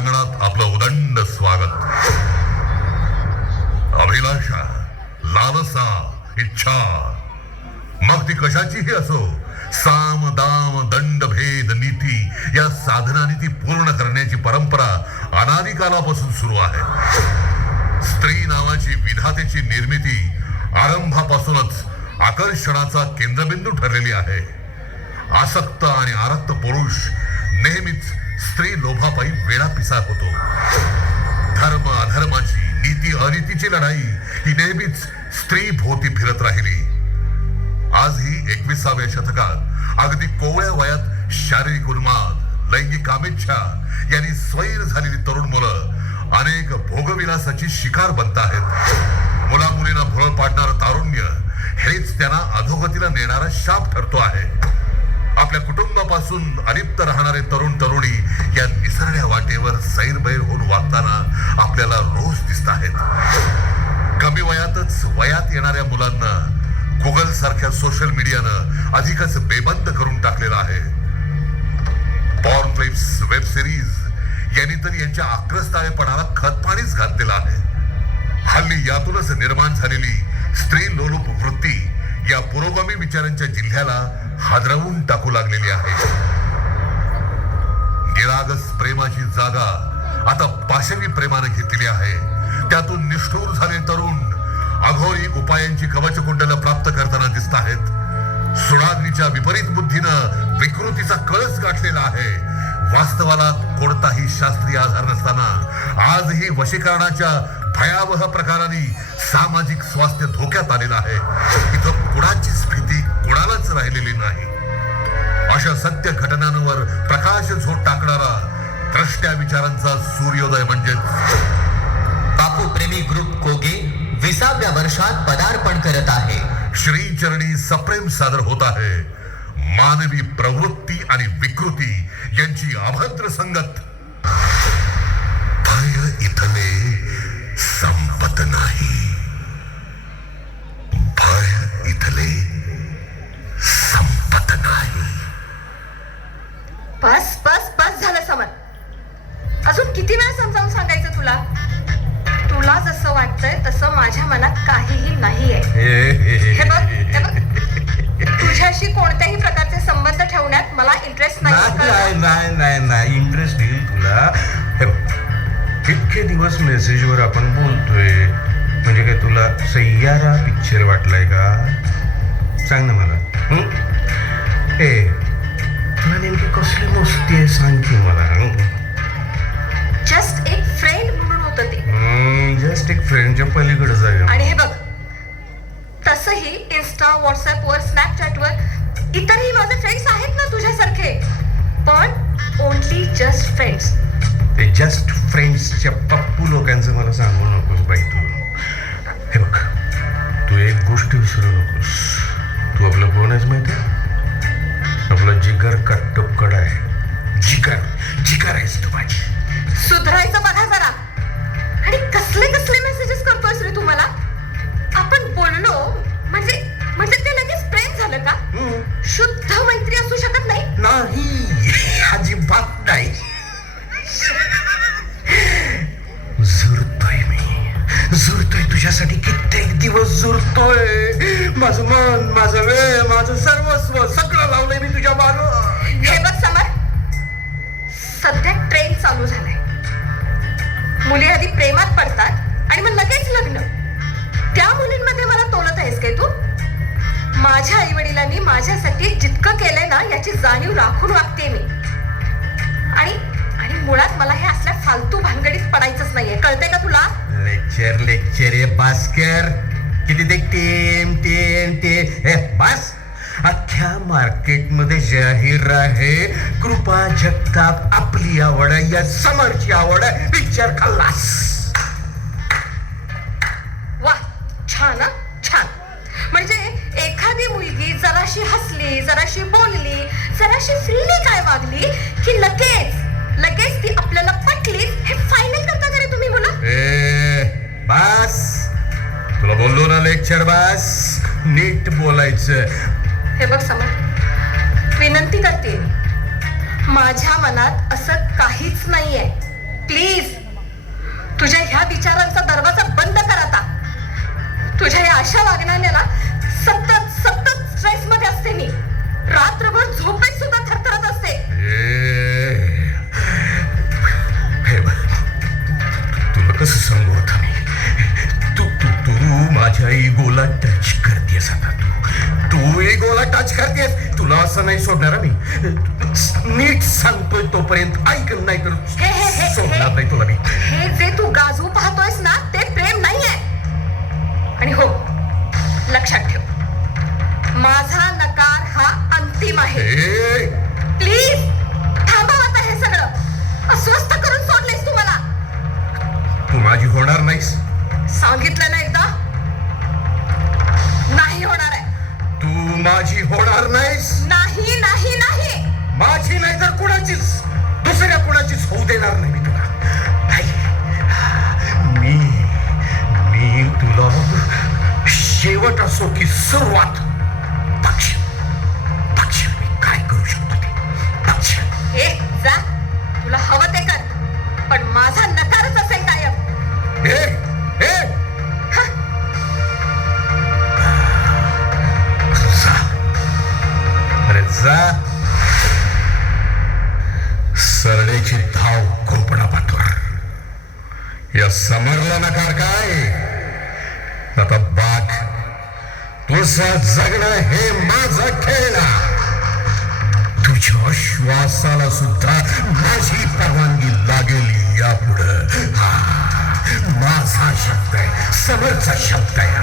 प्रांगणात आपलं उदंड स्वागत. अभिलाषा, लालसा, इच्छा, मग ती कशाचीही असो, साम दाम दंड भेद नीती या साधनांनी ती पूर्ण करण्याची परंपरा अनादी कालापासून सुरू आहे. स्त्री नावाची विधातेची निर्मिती आरंभापासूनच आकर्षणाचा केंद्रबिंदू ठरलेली आहे. आसक्त आणि आरक्त पुरुष नेहमीच स्त्री लोभापायी वेळापिसा होतो. धर्म अधर्माची, नीती अनीतीची लढाई ही नेहमीच स्त्री भोवती फिरत राहिली. आजही 21व्या शतकात अगदी कोवळ्या वयात शारीरिक उन्माद, लैंगिक कामेच्छा यांनी स्वैर झालेली तरुण मुलं अनेक भोगविलासाची शिकार बनत आहेत. मुला मुलींना भुरळ पाडणारं तारुण्य हेच त्यांना अधोगतीला नेणारा शाप ठरतो आहे. आपल्या कुटुंबापासून अलिप्त राहणारे तरुण तरुणी या निसरड्या वाटेवर सैरभैर होऊन वागताना आपल्याला रोज दिसत आहेत. कमी वयातच वयात येणाऱ्या मुलांना गुगल सारख्या सोशल मीडियानं अधिकच बेबंद करून टाकलेला आहे. पॉर्न क्लिप्स, वेब सिरीज यांनी तर यांच्या आक्रस्ताळेपणाला खतपाणीच घातलेलं आहे. हल्ली यातूनच निर्माण झालेली स्त्री लोलूप वृत्ती या पुरोगामी विचारांच्या जिल्ह्याला हादरवून टाकू लागलेली आहे. निरागस प्रेमाची जागा आता पाशवी प्रेमाने घेतलेली आहे. त्यातून निष्ठूर झाले तरुण अघोरी उपायांची कवचकुंडलं प्राप्त करताना दिसत आहेत. सुडाग्नीच्या विपरीत बुद्धीनं विकृतीचा कळस गाठलेला आहे. वास्तवाला कोणताही शास्त्रीय आधार नसताना आजही वशीकरणाच्या भयावह प्रकारांनी सामाजिक स्वास्थ्य धोक्यात आलेलं आहे. इथं कुणाची स्थिती कुणालाच राहिलेली नाही. अशा सत्य घटनांवर प्रकाश झोत टाकणारा द्रष्ट्या विचारांचा सूर्योदय म्हणजेच बापू प्रेमी ग्रुप कोगे 20व्या वर्षात पदार्पण करत आहे. श्री चरणी सप्रेम सादर होत आहे. मानवी प्रवृत्ती आणि विकृती यांची अभद्र संगत. भय इथले संपत नाही. भय इथले संपत नाही. बस बस बस झालं समज. अजून किती वेळ समजावून सांगायचं तुला? तुला जसं वाटतंय तसं माझ्या मनात काहीही नाहीये. हे बघ, हे बघ, तुझ्याशी कोणत्याही प्रकारचे संबंध ठेवण्यात मला इंटरेस्ट नाही. नाही इंटरेस्ट येईल तुला. हे बघ, इतके दिवस मेसेजवर आपण बोलतोय म्हणजे काय तुला सय्यारा पिक्चर वाटलाय का? सांग ना मला. तुला नेमकी कसली मस्ती आहे सांग की मला. जस्ट एक फ्रेंड म्हणून होतं ते. जस्ट एक फ्रेंडच्या पलीकडे जाऊया. आणि हे बघ, तसंही इन्स्टा, व्हॉट्सअपवर, स्नॅपचॅटवर इतरही माझे फ्रेंड्स आहेत ना तुझ्यासारखे, पण ओनली जस्ट फ्रेंड्स. ते जस्ट फ्रेंड्सच्या पप्पू लोकांचं मला सांगू नकोस बाई तू. हे बघ, तू एक गोष्ट विसरू नकोस. तू आपलं कोण आहेस माहिती आहे? आपला जिगर का तुकडा आहे. जिगर आहेस तू माझी. सुधारायचं बघा जरा. आणि कसले कसले मेसेजेस करतोयस रे तू मला? आपण बोललो म्हणजे ते लगेच प्रेम झालं का? शुद्ध मैत्री असू शकत नाही. नाही, अजिबात नाही. झुरतोय तुझ्यासाठी कित्येक दिवस झुरतोय. माझं मन, माझा वेळ, माझं सर्वस्व सगळं लावलंय मी तुझ्या मागं. हे बघ समर, सध्या ट्रेंड चालू झालाय. मुली आधी प्रेमात पडतात आणि मग लगेच लग्न. त्या मुलींमध्ये मला तोलत आहेस काय तू? माझ्या आई वडिलांनी माझ्यासाठी जितकं केलंय ना याची जाणीव राखून वागते मी. आणि मुळात मला हे असल्या फालतू भानगडीत पडायचंच नाहीये. कळतंय का तुला? लेक्चर ये भास्कर. किती ते टेम बस. अख्ख्या मार्केटमध्ये जाहीर आहे कृपा जगताप आपली आवड आहे, या समरची आवड आहे. पिक्चर खल्लास. वा, छान छान. म्हणजे एखादी मुलगी जराशी हसली, जराशी बोलली, जराशी फ्रीली काय वागली की लगेच ती आपल्याला पटली. हे फायनल करता का रे तुम्ही मुलं? बस, तुला बोललो ना लेक्चर बस. नीट बोलायचं. हे बघ समर, विनंती करते, माझ्या मनात असं काहीच नाहीये. प्लीज तुझ्या ह्या विचारांचा दरवाजा बंद कर आता. तुझ्या या अशा वागण्याने ना सतत सतत स्ट्रेस मध्ये असते मी. रात्रभर झोपेत सुद्धा थरथरत असते. हे बघ, तुला कसं सांगू आता मी. तू माझ्या इगोला टच करतेस आता. तू इगोला टच करतेस. तुला असं नाही सोडणार मी. नीट सांगतोय तोपर्यंत ऐक, नाही तर सोडणार नाही तुला मी. हे जे तू गाजू पाहतोयस ना ते प्रेम नाहीये. आणि हो, लक्षात ठेव, माझा नकार हा अंतिम आहे. प्लीज थांबव आता हे सगळं. अस्वस्थ करून सोडलेस तू मला. तू माझी होणार नाहीस. सांगितलं ना एकदा, नाही होणार आहे. तू माझी होणार नाहीस. नाही नाही नाही. माझी नाही तर कुणाचीच, दुसऱ्या कुणाचीच होऊ देणार नाही मी तुला. नाही, मी तुला शेवट असो की सुरुवात, पक्ष मी काय करू शकतो ते पक्ष. ए जा, तुला हवं ते कर, पण माझा नकारच असेल कायम. अरे जा. सरडेची धाव खोपडा पाठवा. या समरला नकार काय. आता बाग, तुझं जगणं हे माझं खेळणं. तुझ्या श्वासाला सुद्धा माझी परवानगी लागेल यापुढं. माझा शब्द आहे, समरचा शब्द आहे.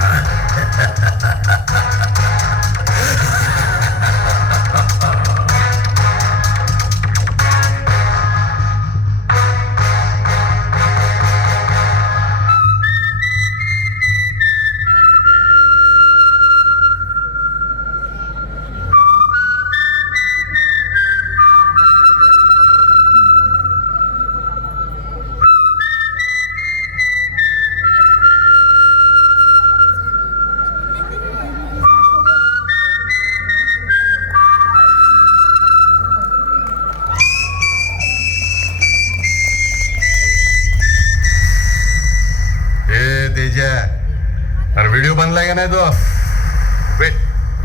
अरे व्हिडिओ बनलाय का नाही तो.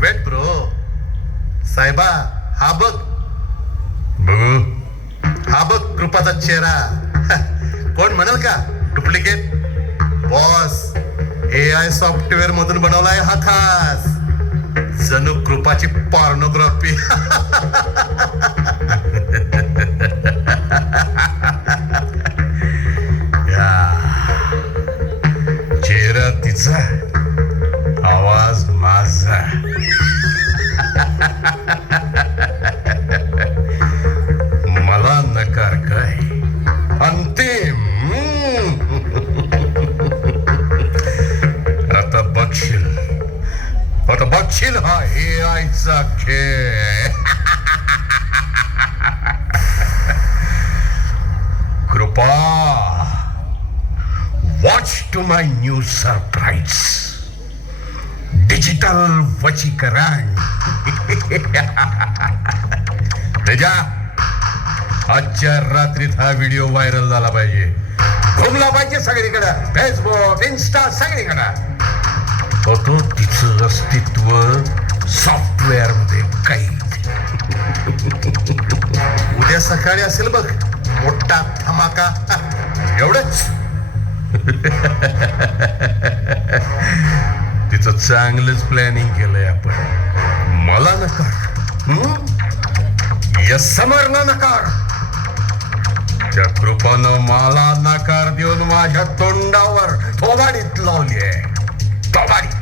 Wait bro. साहेबा, हा बघ. बघू. हा बघ कृपाचा चेहरा. कोण म्हणाल का डुप्लिकेट. बॉस, AI सॉफ्टवेअर मधून बनवलाय हा खास. जणू कृपाची पॉर्नोग्राफी. चेहरा तिचा, आवाज माझा. मला नकार काय अंतिम. आता बघशील हा AIचा खेळ. कृपा, watch to my new surprise. Digital वशीकरण. तेजा, आजच्या रात्रीत हा व्हिडिओ व्हायरल झाला पाहिजे. घुमला पाहिजे सगळीकडे. फेसबुक, इन्स्टा, सगळीकडे. तो तिचं अस्तित्व सॉफ्टवेअर मध्ये कैद. उद्या सकाळी असेल बघ मोठा धमाका. एवढंच. तिचं चांगलंच प्लॅनिंग केलंय आपण. मला नकार. या समरला नकार. त्या कृपानं मला नकार देऊन माझ्या तोंडावर थोबाडीत लावली आहे. थोबाडीत.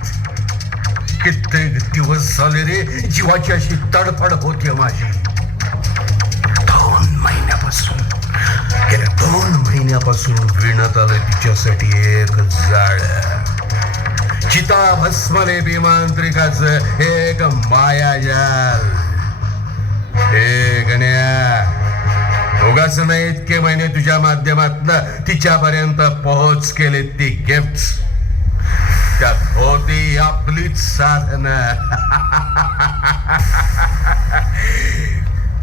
कित्येक दिवस झाले रे जीवाची अशी तडफड होती माझी. 2 महिन्यापासून, गेल्या 2 महिन्यापासून विणत आलं तिच्यासाठी एक जाळ. चिताभस्मले भीमांत्रिकाचं एक मायाजाल. हे गण्या, दोघाच नाही इतके महिने तुझ्या माध्यमातून तिच्यापर्यंत पोहोच केले ती गिफ्ट. त्यात होती आपलीच साधना.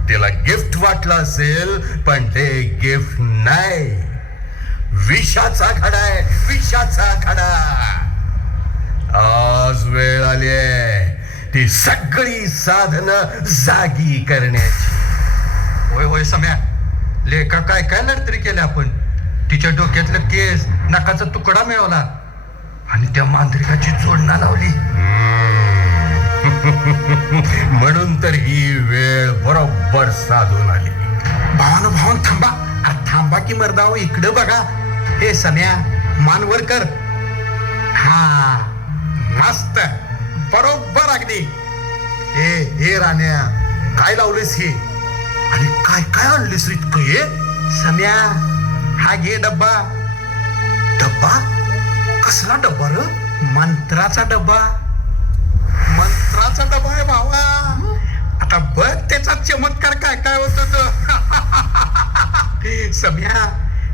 तिला गिफ्ट वाटलं असेल, पण ते गिफ्ट नाही. विषाचा घडा आहे, विषाचा घडा. आज वेळ आली आहे ती सगळी साधनं जागी करण्याची. होय होय सम्या, लेखा काय काय लढतरी केल्या आपण. तिच्या डोक्यातलं केस, नकाचा तुकडा मिळवला आणि त्या मांत्रिकाची जोडणा लावली. म्हणून तर ही वेळ बरोबर साधून आली. भावानं थांबा. थांबा की मर्दाव, इकडं बघा. हे सम्या, मानवर कर. हा, मस्त, बरोबर अगदी. हे राण्या, काय लावलेस हे आणि काय काय आणलेस इतकं हे? सम्या, हा घे डब्बा. डब्बा? कसला डब्बा र? मंत्राचा डब्बा. मंत्राचा डब्बा आहे भावा. आता बघ त्याचा चमत्कार काय काय होत सम्या,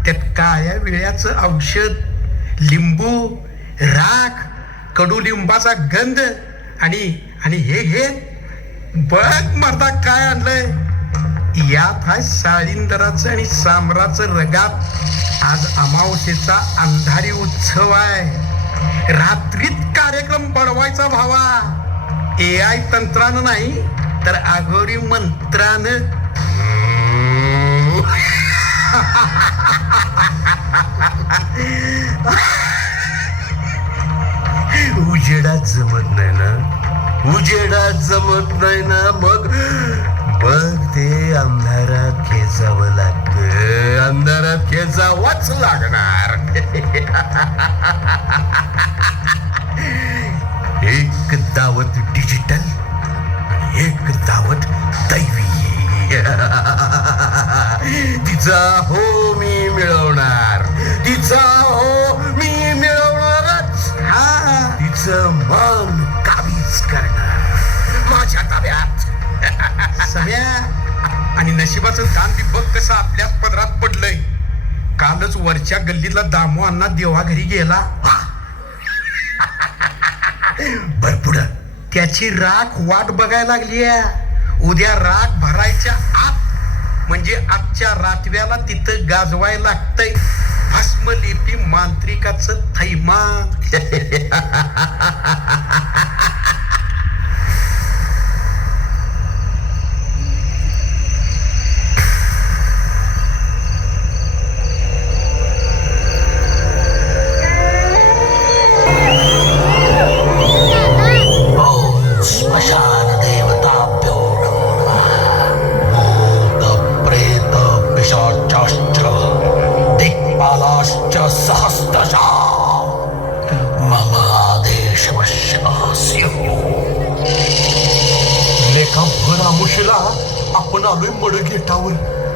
त्यात काळ्या विळ्याचं औषध, लिंबू, राख, कडुलिंबाचा गंध आणि हे घे. बघ मर्दा काय आणलंय. यात आहे साळींदराचं आणि सांबराचं रगात. आज अमावस्येचा अंधारी उत्सव आहे. रात्रीत कार्यक्रम बनवायचा भावा. AI तंत्रानं नाही तर आघोरी मंत्रानं. उजेडात जमत नाही ना, उजेडात जमत नाही ना. मग बघ ते अंधारात खेचावं लागतं. अंधारात खेचावंच लागणार. एक दावत डिजिटल, एक दावत दैवी. तिचा हो मी मिळवणार, तिचा हो मी मिळवणारच. हा, तिचं मन काबीज करणार माझ्या ताब्यात. सगळ्या आणि नशिबाचं दान बी बघ कसं आपल्याच पदरात पडलंय. कालच वरच्या गल्लीतला दामू अण्णा देवा घरी गेला. बर पुढं. त्याची राख वाट बघायला लागली. उद्या राख भरायच्या आत म्हणजे आजच्या रातव्याला तिथं गाजवायला लागतंय भस्मलेपी मांत्रिकाचं थैमान. आपण आलोय मडगेटावर.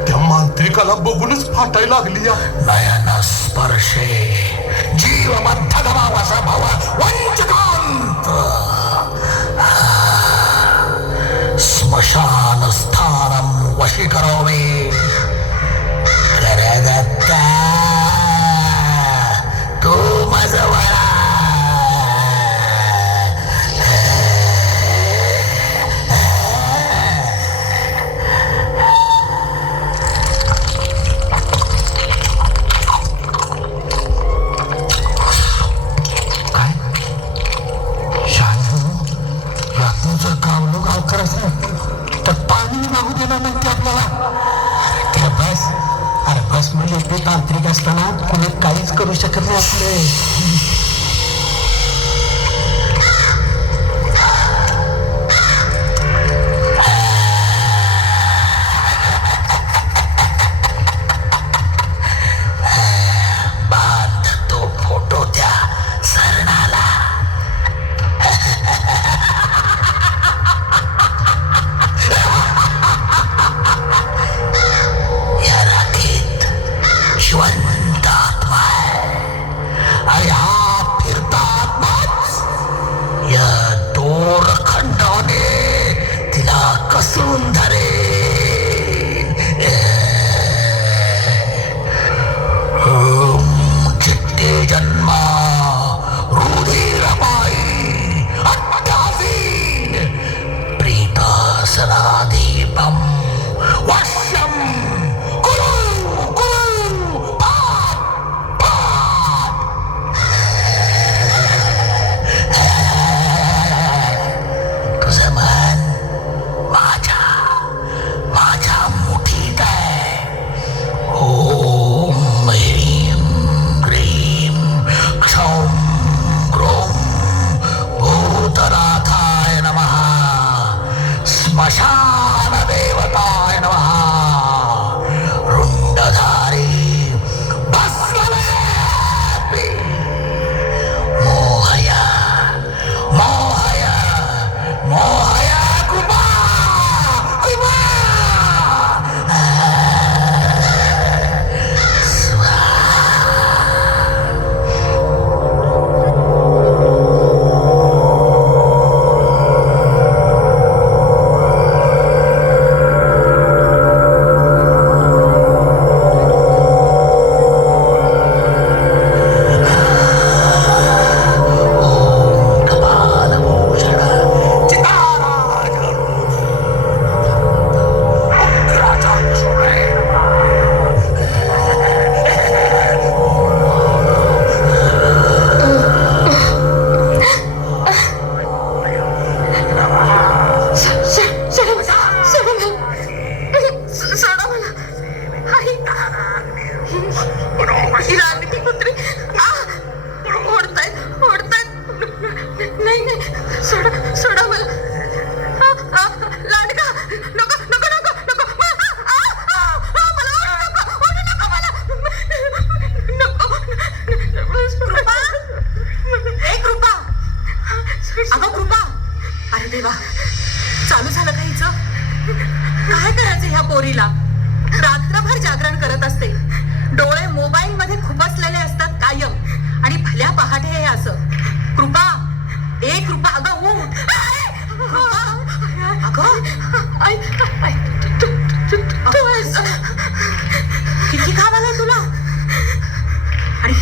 त्या मांत्रिकाला बघूनच फाटायला लागली. नयन स्पर्शे जीव मध्यगमावाचा भावा वंचकांत. स्मशान स्थानम वशीकरोमि. करगत्ता तू मजवळा. तांत्रिक असताना कोणी काहीच करू शकत नाही आपले. बांध तो फोटो त्या सरणाला. या राखीत जिवंत आत्मा आहे. अरे हा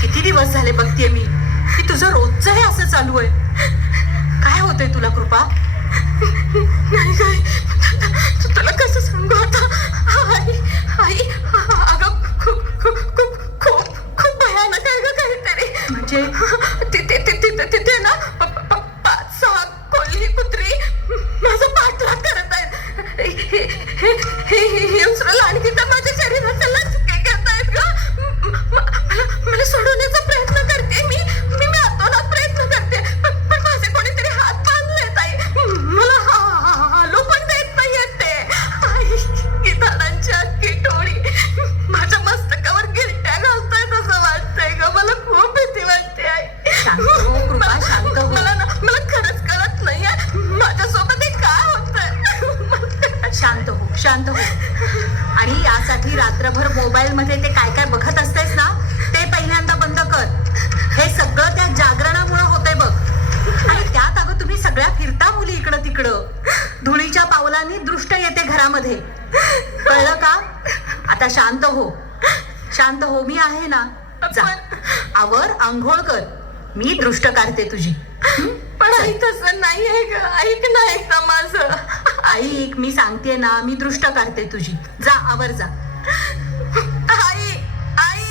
किती दिवस झाले बघतेय मी की तुझं रोजचं हे असं चालू आहे. काय होतंय तुला कृपा? नाही काय तुला कसं सांगू आता. आई आई अगं खूप खूप खूप खूप खूप भयानक आहे ग काहीतरी. म्हणजे तिथे ना 5-6 कोल्ही कुत्री माझा पाठलाग करत आहेत. हे उचललं आणि तिथं माझ्या शरीराचा लचके घेत आहेत ग. मला सोडवण्याचा प्रयत्न करते मी आतोनात प्रयत्न करते पण माझे कोणीतरी हात बांधलेत आई. मला हालू पण देत नाहीयेत ते. आई गिधाडांची अख्खी टोळी माझ्या मस्तकावर गिरट्या घालतायत असं वाटतंय ग. मला खूप भीती वाटते आई. शांत हो कृपा, शांत हो. मला खरंच कळत नाहीये माझ्यासोबत हे काय होतंय. शांत हो. आणि यासाठी रात्रभर मोबाईल मध्ये ते काय काय बघत असतेस ना ते पहिल्यांदा बंद कर. हे सगळं त्या जागरणामुळे होतंय बघ. आणि त्यात अगं तुम्ही सगळ्या फिरता मुली इकडं तिकडं. धुळीच्या पावलांनी दृष्ट येते घरामध्ये. कळलं का? आता शांत हो. मी आहे ना. जा आवर, आंघोळ कर. मी दृष्ट काढते तुझी. पण आई तसं नाही आहे ग. ऐक ना एकदा माझं. ऐक, मी सांगते ना, मी दृष्ट काढते तुझी. जा आवर जा. आई आई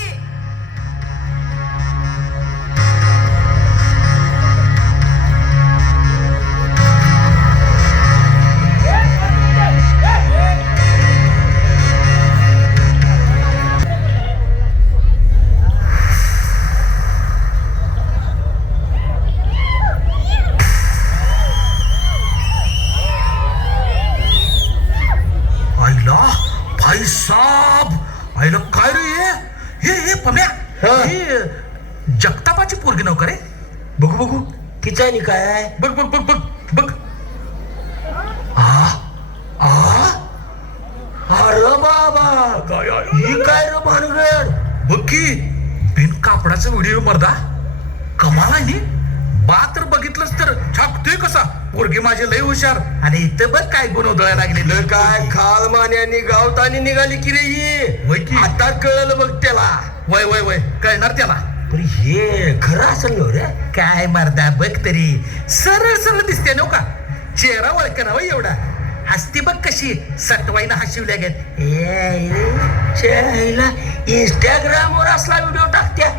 आईला भाईसाब, आईला काय रे हे पम्या, हे जगतापाची पोरगी नव्हतं रे. बघू तिचं आणि काय बघ. अरे बाबा, काय ही काय रे भानगड? बघ की बिन कापडाचा व्हिडिओ मर्दा. कमाल आहे नी. बा तर बघितलंच तर छापतोय कसा. पोरगे माझे लय हुशार. आणि इथं बघ काय गुण उधळायला लागले. काय खाल मान्यानी गावतानी निघाली की रे वय ही. की. आता कळलं बघ त्याला. वय कळणार त्याला. पण हे खरं असेल ना रे? काय मर्दा बघ तरी. सरळ दिसते नव का. चेहरा वळका ना एवढा. हसती बघ कशी सटवाईनं हशिवल्या गेत. इंस्टाग्रामवर असला व्हिडिओ टाकत्या,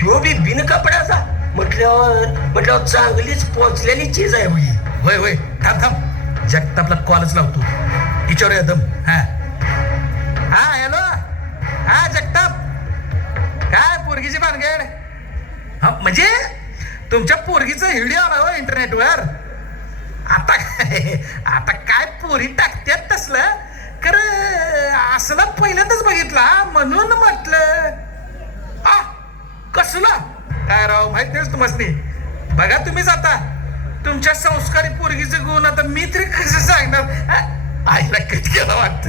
तो बी बिन कपड्याचा. म्हटल्यावर चांगलीच पोचलेली चीज आहे बाई. वय थांब जगतापला कॉलच लावतो. इचोर एकदम. हा हॅलो. हा जगताप, काय पोरगीची भानगड? हा म्हणजे तुमच्या पोरगीचा व्हिडिओ आला हो इंटरनेटवर. आता काय पोरी टाकत्यात तसलं. खरं असला पहिल्यांदाच बघितला म्हणून म्हटलं. कसला काय राव माहित नाहीच तुम्हाला. बघा तुम्हीच आता तुमच्या संस्कारी पोरगीचे गुण. आता मी तरी कसं सांगणार. आईला कधी गेला वाटत.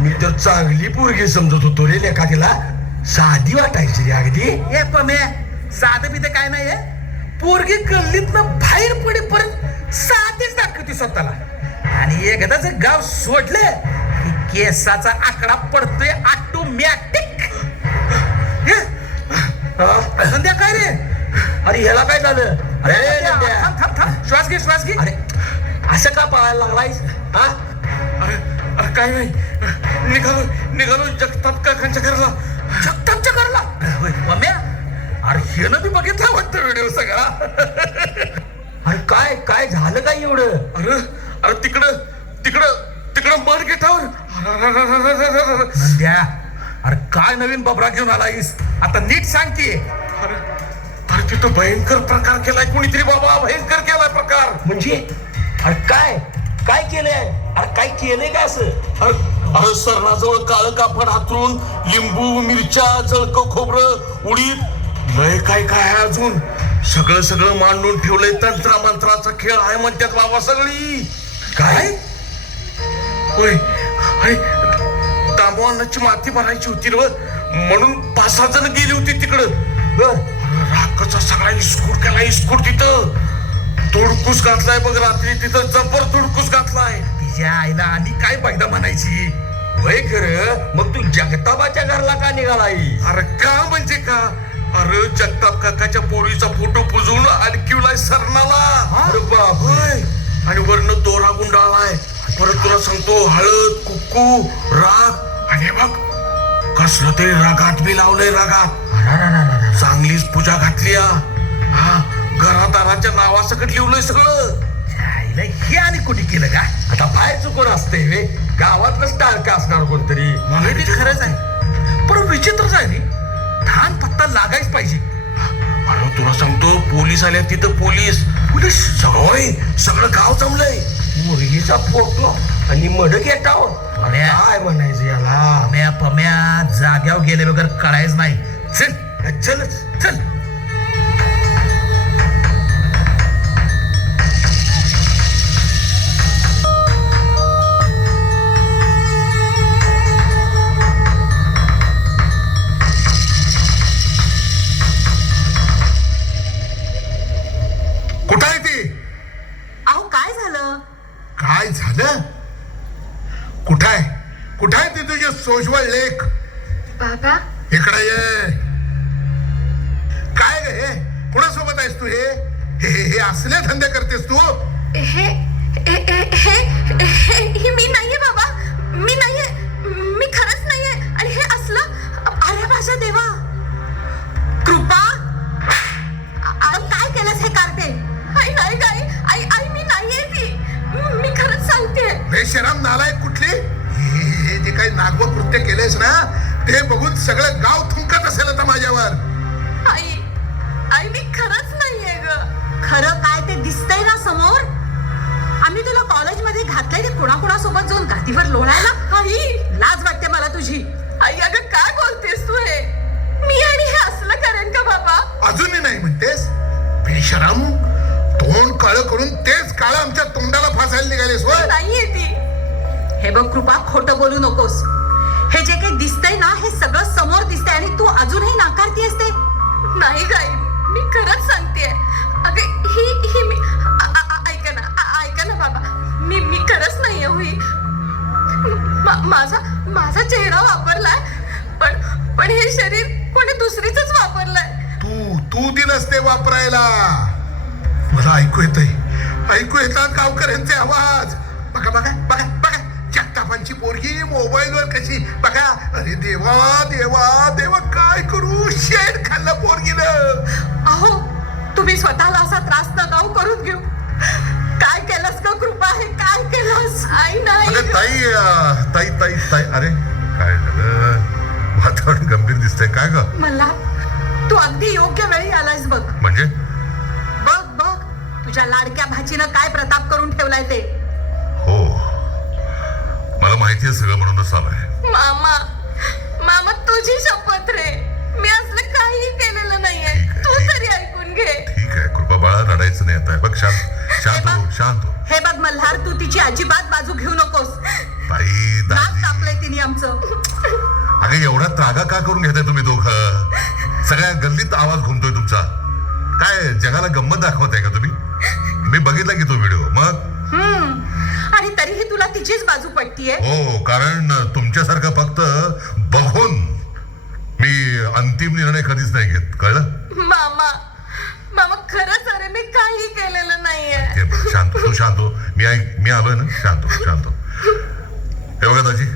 मी तर चांगली पोरगी समजत होतो रे लेखा. तिला साधी वाटायची रे अगदी. हे पमे साधं बिधं काय नाहीये. पोरगी गल्लीतनं बाहेर पडेपर्यंत साधीच दाखवते स्वतःला. आणि एकदा जर गाव सोडले की केसाचा आकडा पडतोय ऑटोमॅटिक. संध्या काय रे? अरे ह्याला काय झालं? अरे थांब. श्वास घे. अरे असं का पाहायला लागलायस? अरे काय नाही. निघालो जगताप काकांच्या घरला. जगतापच्या घरला? मम्या, अरे हेनं बी बघितला वाटतं व्हिडिओ सगळा. अरे काय झालं काय एवढं? अरे तिकडं मन गेटावर. नंद्या, अरे काय नवीन बबरा घेऊन आलायस? आता नीट सांग की. अरे तिथं भयंकर प्रकार केलाय कोणीतरी बाबा. भयंकर केलाय प्रकार. म्हणजे अरे काय केलंय? अरे काय केलंय का असं? अरे सरणाजवळ काळं कापड हातरून लिंबू, मिरच्या, जळकं खोबरं, उडीद, लय काय आहे अजून. सगळं मांडून ठेवलंय. तंत्रा मंत्राचा खेळ आहे म्हणतात बाबा सगळी. काय? होय तांबवानाची माती भरायची होती रे, म्हणून 5-6 जण गेली होती तिकडं. राखचा सगळा इस्कूट तिथं. तुडकूस घातलाय बघ रात्री. तिथं जबर तुडकूस घातलाय. तिच्या आईला आणि काय पायदा म्हणायची. होय खरं मग तू जगताबाच्या घरला का निघालाय? अरे का म्हणजे का? अरे जगताप काकाच्या पोरीचा फोटो पुजवून आणखीवलाय सरणाला. अरे बाप. होय. आणि वरनं दोरा गुंडाळलाय. परत तुला सांगतो हळद कुक्कू राग आणि बघ कसलं ते रागात बी लावलंय. रागात चांगलीच पूजा घातली. हा घरादाराच्या नावासकट लिवलंय सगळं. हे आणि कुणी केलं का? आता बाहेर चुकून असते वे गावातलंच टाळका असणार कोणतरी. हे ते खरंच आहे पण विचित्रच आहे रे. ठाण पत्ता लागायच पाहिजे. अरे तुला सांगतो पोलीस आल्या तिथं. पोलीस सगळं गाव जमलंय. मुलगीचा फोटो आणि मड गेटाव काय म्हणायचं याला? पम्या जाग्यावर गेले वगैरे कळायच नाही. चल चलच चल. कुठं आहे ती? अहो काय झालं? काय झालं? कुठं आहे ती तुझी सोजवळ लेख? बाबा इकडे ये. काय ग हे? कोणासोबत आहेस तू? हे असले धंदे करतेस तू? हे मी नाहीये बाबा. मी नाहीये. मी खरंच नाहीये. आणि हे असलं. अरे माझ्या देवा. कृपा अरे काय केलंस हे कार्टे? आई नाही गाई. आई मी नाहीये ती. मी खरंच सांगते. बेशरम नालायक कुठली? हे जे काही नागवं कृत्य केलेस ना ते बघून सगळं गाव थुंकत असेल आता माझ्यावर. आई मी खरंच नाहीये ग. खरं काय ते दिसतंय ना समोर. आम्ही तुला कॉलेजमध्ये घातलंय ते कुणाकुणासोबत जाऊन गादीवर लोळायला. आई लाज वाटते मला तुझी. आई अगं काय बोलतेस तू? हे मी आणि हे असलं करेन का बाबा? अजूनही नाही म्हणतेस? बेशरम तोंड काळं करून तेच काळं आमच्या तोंडाला फासायला निघालेस होय? नाहीये ती. हे बघ कृपा खोटं बोलू नकोस. हे जे काही दिसतंय ना हे सगळं समोर दिसतंय आणि तू अजूनही नाकारतीयस ते. नाही गाई मी खरंच सांगतेय. अगं ही मी ऐका ना बाबा. मी खरंच नाहीये होई. माझा चेहरा वापरलाय पण हे शरीर कोणी दुसरीच वापरलंय. तू दिलंस ते वापरायला. मला ऐकू येतात गावकऱ्यांचे आवाज. बघा जगतापांची पोरगी मोबाईलवर कशी. बघा. अरे देवा देवा देवा काय करू? शेण खाल्लं पोरगीनं. अहो तुम्ही स्वतःला असा त्रास नका करून घेऊ. काय केलंस का कृपा? हे काय केलंस? आई नाही. अरे ताई अरे काय झालं? वातावरण गंभीर दिसतंय काय ग? मला तू अगदी योग्य वेळी आलायस बघ. म्हणजे बघ तुझ्या लाडक्या भाचीनं काय प्रताप करून ठेवलाय ते. हो मला माहिती आहे सगळं म्हणूनच आलोय. मामा तुझी शपथ रे. मी असलं काही केलेलं नाहीये. तू तरी ऐकून घे. ठीक आहे कृपा बाळा रडायचं नाही आता. बघ शांत हो. हे बघ मल्हार तू तिची अजिबात बाजू घेऊ नकोस. ताई नाक दादी कापलंय तिने आमचं. अगं एवढा त्रागा का करून घेताय तुम्ही दोघं? सगळ्या गल्लीत आवाज घुमतोय तुमचा. काय जगाला गंमत दाखवताय का तुम्ही? मी बघितला की तो व्हिडिओ. मग आणि तरीही तुला तिचीच बाजू पटतीये. हो कारण तुमच्यासारखं फक्त बघून मी अंतिम निर्णय कधीच नाही घेत. कळलं? मामा खरंच अरे मी काही केलेलं नाहीये. हे बघ, तू शांत हो. मी आलोय ना. शांत हो. हे बघा दाजी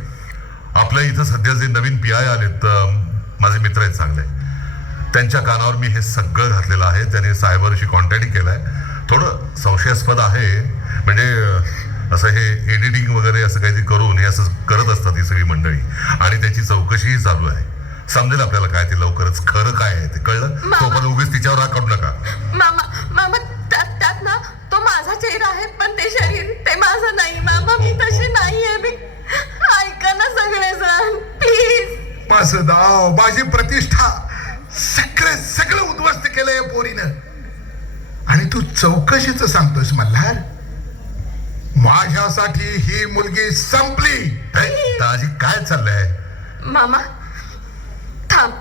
आपल्या इथं सध्या जे नवीन PI आलेत माझे मित्र आहेत चांगले. त्यांच्या कानावर मी हे सगळं घातलेलं आहे. त्याने साहेबांशी कॉन्टॅक्ट केलाय. थोडं संशयास्पद आहे म्हणजे असं हे एडिटिंग वगैरे असं काहीतरी करून हे असं करत असतात ही सगळी मंडळी. आणि त्याची चौकशीही चालू आहे. समजेल आपल्याला काय ते लवकरच खरं काय आहे ते. कळलं? तो पण उगीच तिच्यावर राग काढू नका. मामा त्यात ना तो माझा चेहरा आहे पण ते शरीर ते माझं नाही. मामा मी तशी नाहीये. मी ऐका ना सगळेजण प्लीज. माझं नाव माझी प्रतिष्ठा सगळं उद्ध्वस्त केलंय पोरीनं. आणि तू चौकशीच सांगतोस मल्हार? माझ्यासाठी ही मुलगी संपली. दाजी काय चाललंय? मामा थांब.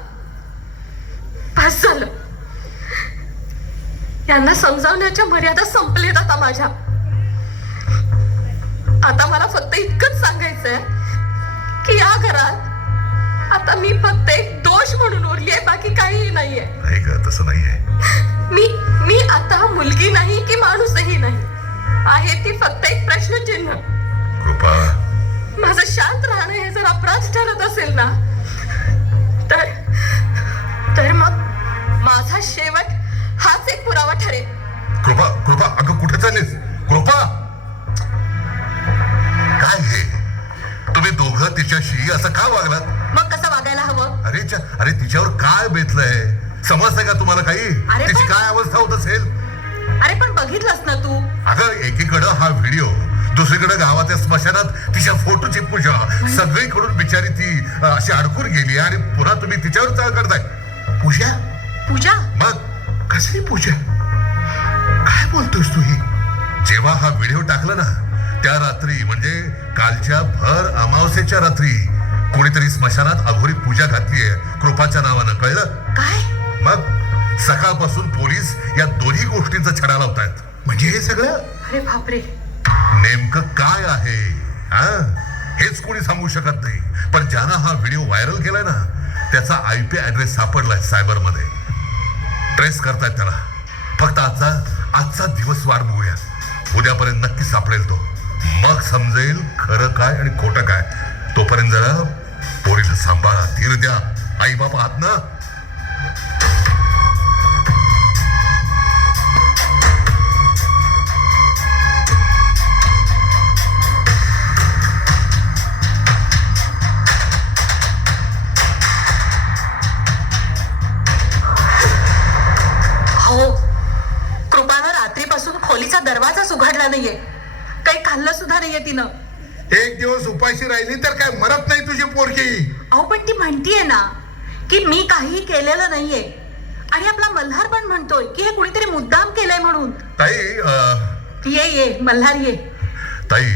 बस झालं. यांना समजावण्याच्या मर्यादा संपलेत आता माझ्या. आता मला फक्त इतकंच सांगायचंय की या घरात आता मी फक्त एक दोष म्हणून उरलीये, बाकी काहीही नाहीये. नाही ग, तसं नाहीये. मी आता मुलगी नाही की माणूसही नाही आहे, ती फक्त एक प्रश्नचिन्ह. कृपा, माझं शांत राहणं हे जर अपराध ठरत असेल ना, तर मग माझा शेवट हाच एक पुरावा ठरेल. कृपा, कृपा, अगं कुठे चाललीस? कृपा, काय हे तुम्ही दोघं तिच्याशी असं का वागलात? मग कसं वागायला हवं? अरे तिच्यावर काय बेतलंय समजतंय का तुम्हाला काही? अरे तिची पण- काय अवस्था होत असेल? अरे पण बघितलंस ना तू, अगं एकीकडं हा व्हिडिओ, दुसरीकडे गावाच्या स्मशानात तिच्या फोटोची पूजा, सगळीकडून बिचारी ती अशी अडकून गेली आणि पुन्हा तुम्ही तिच्यावर चाळ करताय. पूजा? पूजा? मग कसली पूजा? काय बोलतोस तू ही? जेव्हा हा व्हिडिओ टाकला ना त्या रात्री, म्हणजे कालच्या भर अमावस्येच्या रात्री, कोणीतरी स्मशानात अघोरी पूजा घातलीये कृपाच्या नावानं, कळलं? काय? मग सकाळपासून पोलीस या दोन्ही गोष्टींचा छडा लावतायत. म्हणजे हे सगळं अरे बापरे. नेमकं काय आहे हा? हेच कोणी सांगू शकत नाही. पण ज्यानं हा व्हिडिओ व्हायरल केलाय ना त्याचा IP ऍड्रेस सापडलाय सायबर मध्ये. ट्रेस करतायत त्याला. फक्त आजचा दिवस वाट बघूया. उद्यापर्यंत नक्की सापडेल तो. मग समजेल खरं काय आणि खोटं काय. तोपर्यंत जरा पोरीला सांभाळा, धीर द्या. आई बाबा आहात ना? हो, कृपानं रात्रीपासून खोलीचा दरवाजाच उघडला नाहीये. काही खाल्लं सुद्धा नाहीये तिनं. एक दिवस उपाशी राहिली तर काय मरत नाही तुझी पोरगी. अहो पण ती म्हणतीये ना की मी काहीही केलेलं नाहीये, आणि आपला मल्हार पण म्हणतोय की हे कुणीतरी मुद्दाम केलंय म्हणून. ताई, ये मल्हार ये. ताई,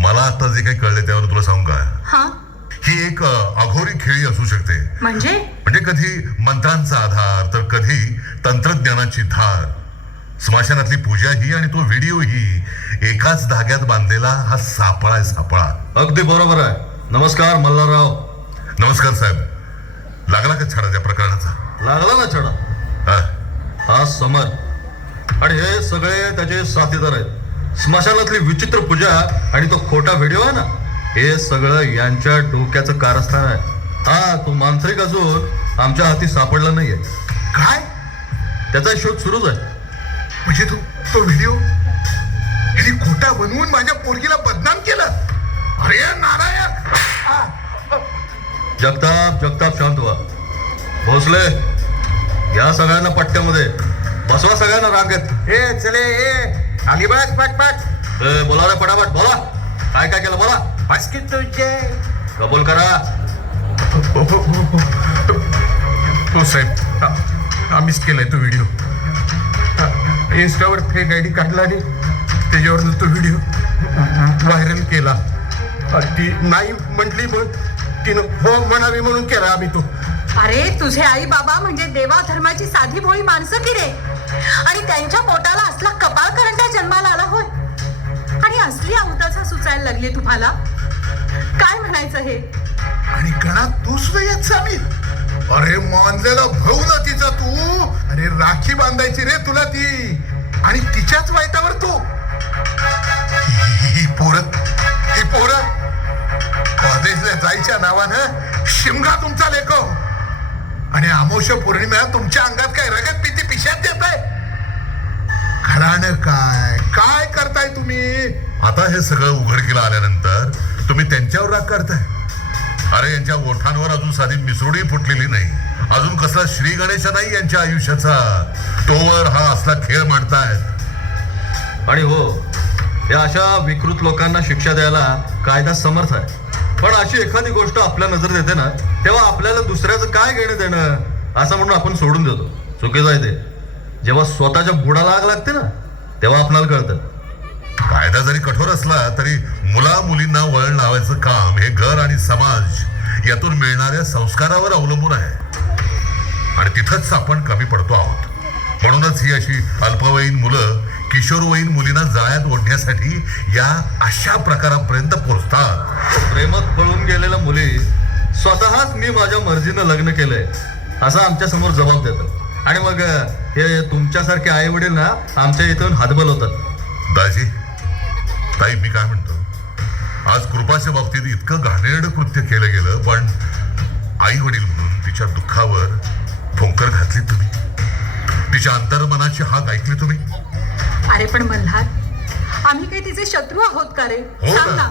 मला आता जे काही कळले त्यावर तुला सांगू का? हा ही एक अघोरी खेळी असू शकते. म्हणजे कधी मंत्रांचा आधार तर कधी तंत्रज्ञानाची धार. स्मशानातली पूजा ही आणि तो व्हिडिओ ही एकाच धाग्यात बांधलेला हा सापळा आहे, सापळा. अगदी बरोबर आहे. नमस्कार मल्हारराव. नमस्कार साहेब. लागला का छडा त्या प्रकरणाचा? लागला ना छडा. हा? हा समर आणि हे सगळे त्याचे साथीदार आहेत. स्मशानातली विचित्र पूजा आणि तो खोटा व्हिडिओ आहे ना, हे सगळं यांच्या डोक्याचं कारस्थान आहे. हा तो मांत्रिक अजून आमच्या हाती सापडला नाहीये. काय त्याचा शोध सुरूच आहे. म्हणजे तो व्हिडिओ यांनी खोटा बनवून माझ्या पोरगीला बदनाम केलं? अरे नारायण. जगताप शांत व्हा. भोसले, या सगळ्यांना पट्ट्यामध्ये बसवा, सगळ्यांना रांगेत. ए चले ए अलिबाग पाट. बोला रे पटापट बोला. काय काय केलं बोला. बस की तुझे. कबूल करा. हो साहेब, आम्हीच केलाय तो व्हिडिओ. इन्स्टावर फेक ID काढला आणि त्याच्यावर तो व्हिडिओ व्हायरल केला. ती नाही म्हटली, मग तिनं हो म्हणावी म्हणून केला आम्ही तो. अरे तुझे आई बाबा म्हणजे देवा धर्माची साधी भोळी माणसं की रे, आणि त्यांच्या पोटाला असला कपाळ करंटा जन्माला आला होय, आणि असली अवताचा सुचायला लागली तुम्हाला. काय म्हणायचं हे? आणि गणात तू सुद्धा यात सामील. अरे मानलेला भाऊ ना तिचा तू. अरे राखी बांधायची रे तुला ती, आणि तिच्याच वाईटावर तू. ही पोरं कॉलेजला जायच्या नावानं शिमगा तुमचा लेको, आणि अमावस्या पौर्णिमा तुमच्या अंगात काय रगत पिती पिशात देत आहे. घरानं काय करताय तुम्ही? आता हे सगळं उघडकीला आल्यानंतर तुम्ही त्यांच्यावर राग करताय. अरे यांच्या ओठांवर अजून साधी मिसरुडी फुटलेली नाही. अजून कसला श्री गणेश नाही यांच्या आयुष्याचा. तोवर हा असला खेळ मांडतायत. आणि हो, या अशा विकृत लोकांना शिक्षा द्यायला कायदा समर्थ आहे. पण अशी एखादी गोष्ट आपल्या नजर येते ना, तेव्हा आपल्याला दुसऱ्याचं काय घेणं देणं असं म्हणून आपण सोडून देतो. चुकीचं आहे ते. जेव्हा स्वतःच्या बुडाला आग लागते ना, तेव्हा आपल्याला कळतं. कायदा जरी कठोर असला तरी मुला मुलींना वळण लावायचं काम हे घर आणि समाज यातून मिळणाऱ्या संस्कारावर अवलंबून आहे. आणि तिथंच आपण कमी पडतो आहोत. म्हणूनच ही अशी अल्पवयीन मुलं किशोरवयीन मुलींना जाळ्यात ओढण्यासाठी या अशा प्रकारापर्यंत पोहोचतात. प्रेमात पळून गेलेल्या मुली स्वतःच मी माझ्या मर्जीनं लग्न केलंय असं आमच्या समोर जबाब देतात आणि मग हे तुमच्यासारखे आई वडील ना आमच्या इथून हातबल होतात. दाजी, ताई, मी काय म्हणतो, आज कृपाच्या बाबतीत इतकं घाणेरडं कृत्य केलं गेलं, पण आई वडील म्हणून तिच्या दुःखावर फुंकर घातली तुम्ही, तिच्या अंतर्मनाची हाक ऐकली तुम्ही. अरे पण मल्हार, आम्ही काही तिचे शत्रू आहोत का रे? हो सांग ना, ना.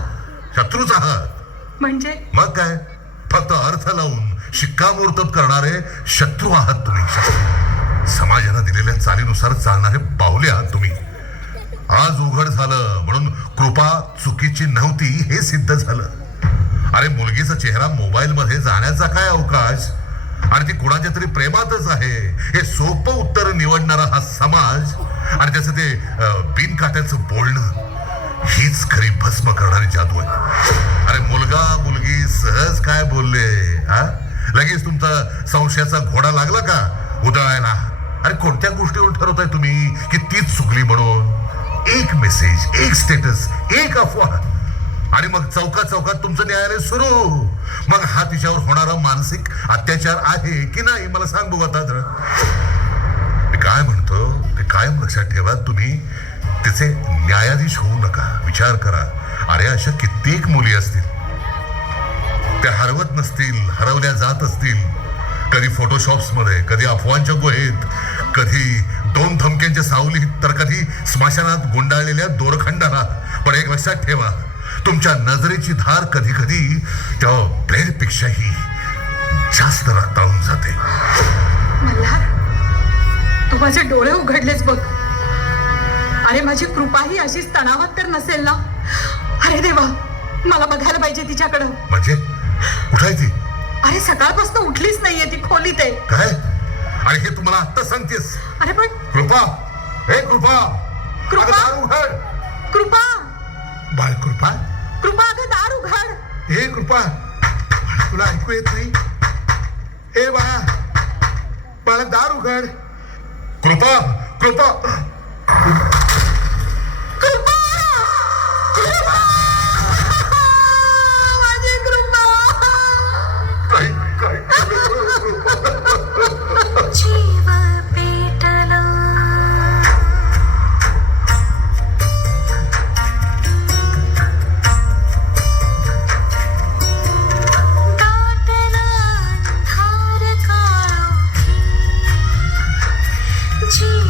शत्रूच आहात. म्हणजे मग काय, फक्त अर्थ लावून शिक्कामोर्तब करणारे शत्रू आहात तुम्ही. समाजानं दिलेल्या चालीनुसार चालणारे पावले आहात तुम्ही. आज उघड झालं म्हणून कृपा चुकीची नव्हती हे सिद्ध झालं. अरे, मुलगीचा चेहरा मोबाईल मध्ये जाण्याचा काय अवकाश, आणि ती कुणाच्या तरी प्रेमातच आहे हे सोपं उत्तर निवडणारा हा समाज आणि त्याचं ते बिनकाट्याचं बोलणं, हीच खरी भस्म करणारी जादू आहे. अरे, मुलगा मुलगी सहज काय बोलले, हा, लगेच तुमचा संशयाचा घोडा लागला का उधळायला? अरे, कोणत्या गोष्टीवर ठरवताय तुम्ही की तीच चुकली म्हणून? एक मेसेज, एक स्टेटस, एक अफवा, आणि मग चौकात तुमचं न्यायालय सुरू. मग हा तिच्यावर होणारा मानसिक अत्याचार आहे की नाही, मला सांग बघू आता. मी काय म्हणतो ते कायम लक्षात ठेवा. तुम्ही तिचे न्यायाधीश होऊ नका, विचार करा. अरे, अशा कित्येक मुली असतील, त्या हरवत नसतील, हरवल्या जात असतील, कधी फोटोशॉप्स मध्ये, कधी अफवांच्या गुहेत, कधी 2 धमक्यांच्या सावलीत, तर कधी स्मशानात गुंडाळलेल्या दोरखंडाला. पण एक लक्षात ठेवा, तुमच्या नजरेची धार कधी कधी त्या ब्लेडपेक्षाही जास्त रक्ताळून जाते. मल्हार, तू माझे डोळे उघडलेच बघ. अरे, माझी कृपाही अशीच तणावात तर नसेल ना? अरे देवा, मला बघायला पाहिजे तिच्याकडं. म्हणजे उठायची? अरे, सकाळपासून उठलीच नाहीये ती खोलीत आहे. काय? आणि हे तुम्हाला आत्ता सांगतेस? अरे पण कृपा, हे कृपा, कृपा? अगं दार उघड. कृपा, बाळ कृपा, कृपा, अगं दार उघड. हे कृपा, बाळा, तुला ऐकू येत नाही? हे बाळा, बाळा, दार उघड. कृपा, कृपा, कृपा, कृपा, माझी कृपा. काय काय केलं कृपा? जीव पेटला दाटला अंधार काळोखी जीव